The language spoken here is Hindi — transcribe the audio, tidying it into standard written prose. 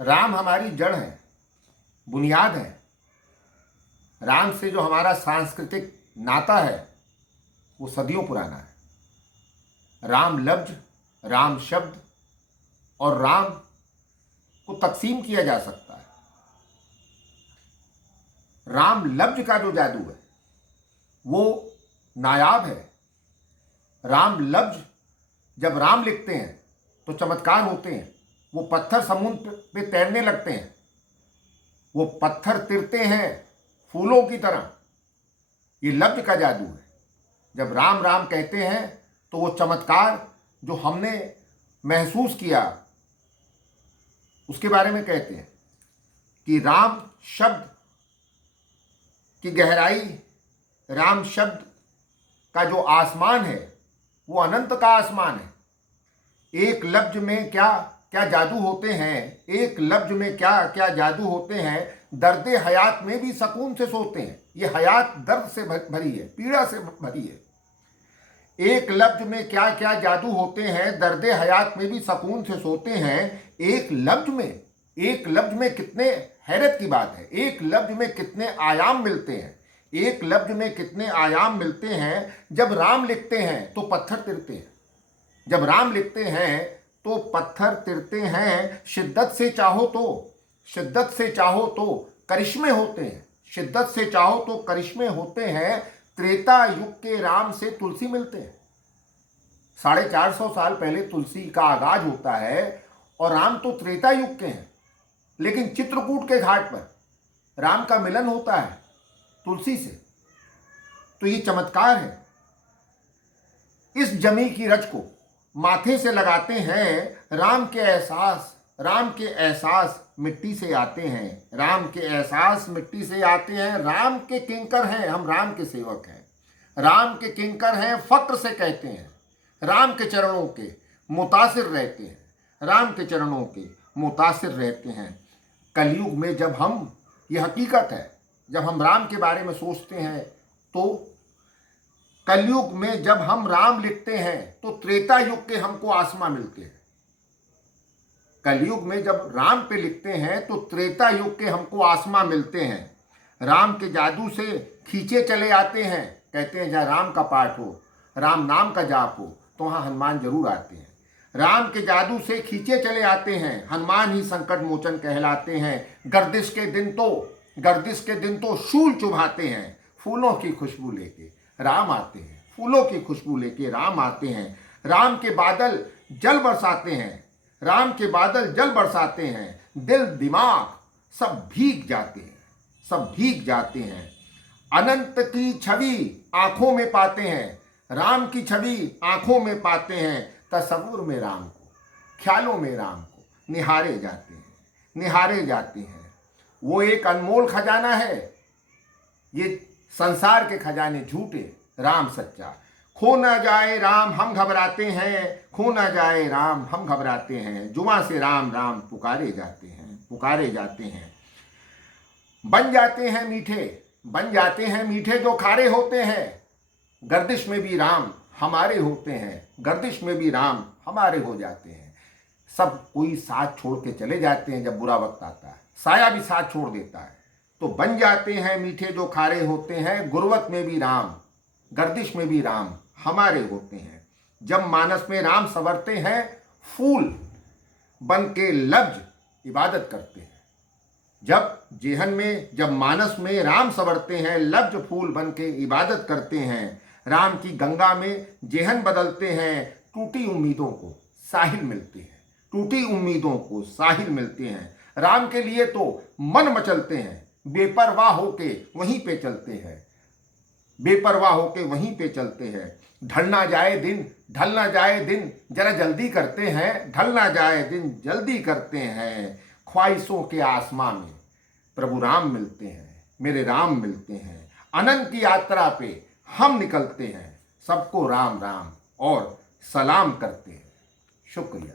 राम हमारी जड़ है, बुनियाद है। राम से जो हमारा सांस्कृतिक नाता है वो सदियों पुराना है। राम लफ्ज, राम शब्द और राम को तकसीम किया जा सकता है। राम लफ्ज का जो जादू है वो नायाब है। राम लफ्ज जब राम लिखते हैं तो चमत्कार होते हैं। वो पत्थर समुद्र पे तैरने लगते हैं, वो पत्थर तिरते हैं फूलों की तरह। ये लफ्ज का जादू है। जब राम राम कहते हैं तो वो चमत्कार जो हमने महसूस किया उसके बारे में कहते हैं कि राम शब्द की गहराई, राम शब्द का जो आसमान है वो अनंत का आसमान है। एक लफ्ज में क्या क्या जादू होते हैं, एक लफ्ज में क्या क्या जादू होते हैं। दर्द हयात में भी सुकून से सोते हैं। ये हयात दर्द से भरी है, पीड़ा से भरी है। एक लफ्ज में क्या क्या जादू होते हैं, दर्द हयात में भी सुकून से सोते हैं। एक लफ्ज में कितने हैरत की बात है। एक लफ्ज में कितने आयाम मिलते हैं, एक लफ्ज में कितने आयाम मिलते हैं। जब राम लिखते हैं तो पत्थर तिरते हैं, जब राम लिखते हैं तो पत्थर तिरते हैं। शिद्दत से चाहो तो करिश्मे होते हैं, शिद्दत से चाहो तो करिश्मे होते हैं। त्रेता युग के राम से तुलसी मिलते हैं। 450 साल पहले तुलसी का आगाज होता है और राम तो त्रेता युग के हैं, लेकिन चित्रकूट के घाट पर राम का मिलन होता है तुलसी से। तो ये चमत्कार है। इस जमी की रज को माथे से लगाते हैं। राम के एहसास मिट्टी से आते हैं, राम के एहसास मिट्टी से आते हैं। राम के किंकर हैं हम, राम के सेवक हैं। राम के किंकर हैं, फक्र से कहते हैं। राम के चरणों के मुतासिर रहते हैं, राम के चरणों के मुतासिर रहते हैं। कलयुग में जब हम, ये हकीकत है, जब हम राम के बारे में सोचते हैं तो कलयुग में जब हम राम लिखते हैं तो त्रेता युग के हमको आसमां मिलते हैं। कलयुग में जब राम पे लिखते हैं तो त्रेता युग के हमको आसमां मिलते हैं। राम के जादू से खींचे चले आते हैं। कहते हैं जहाँ राम का पाठ हो, राम नाम का जाप हो तो वहाँ हनुमान जरूर आते हैं। राम के जादू से खींचे चले आते हैं, हनुमान ही संकट मोचन कहलाते हैं। गर्दिश के दिन तो शूल चुभाते हैं। फूलों की खुशबू लेके राम आते हैं, फूलों की खुशबू लेके राम आते हैं। राम के बादल जल बरसाते हैं, राम के बादल जल बरसाते हैं। दिल दिमाग सब भीग जाते हैं। अनंत की छवि आंखों में पाते हैं, राम की छवि आंखों में पाते हैं। तस्वुर में राम को, ख्यालों में राम को निहारे जाते हैं। वो एक अनमोल खजाना है। ये संसार के खजाने झूठे, राम सच्चा। खो न जाए राम हम घबराते हैं। जुबां से राम राम पुकारे जाते हैं। बन जाते हैं मीठे जो खारे होते हैं। गर्दिश में भी राम हमारे होते हो जाते हैं। सब कोई साथ छोड़ के चले जाते हैं। जब बुरा वक्त आता है साया भी साथ छोड़ देता है। तो बन जाते हैं मीठे जो खारे होते हैं। गुर्बत में भी राम, गर्दिश में भी राम हमारे होते हैं। जब मानस में राम संवरते हैं, फूल बन के लफ्ज इबादत करते हैं। जब मानस में राम संवरते हैं, लफ्ज फूल बन के इबादत करते हैं। राम की गंगा में जेहन बदलते हैं। टूटी उम्मीदों को साहिल मिलते हैं। राम के लिए तो मन मचलते हैं। बेपरवाह होके वहीं पे चलते हैं। ढल ना जाए दिन जरा जल्दी करते हैं। ख्वाहिशों के आसमां में प्रभु राम मिलते हैं, मेरे राम मिलते हैं। अनंत की यात्रा पे हम निकलते हैं। सबको राम राम और सलाम करते हैं। शुक्रिया।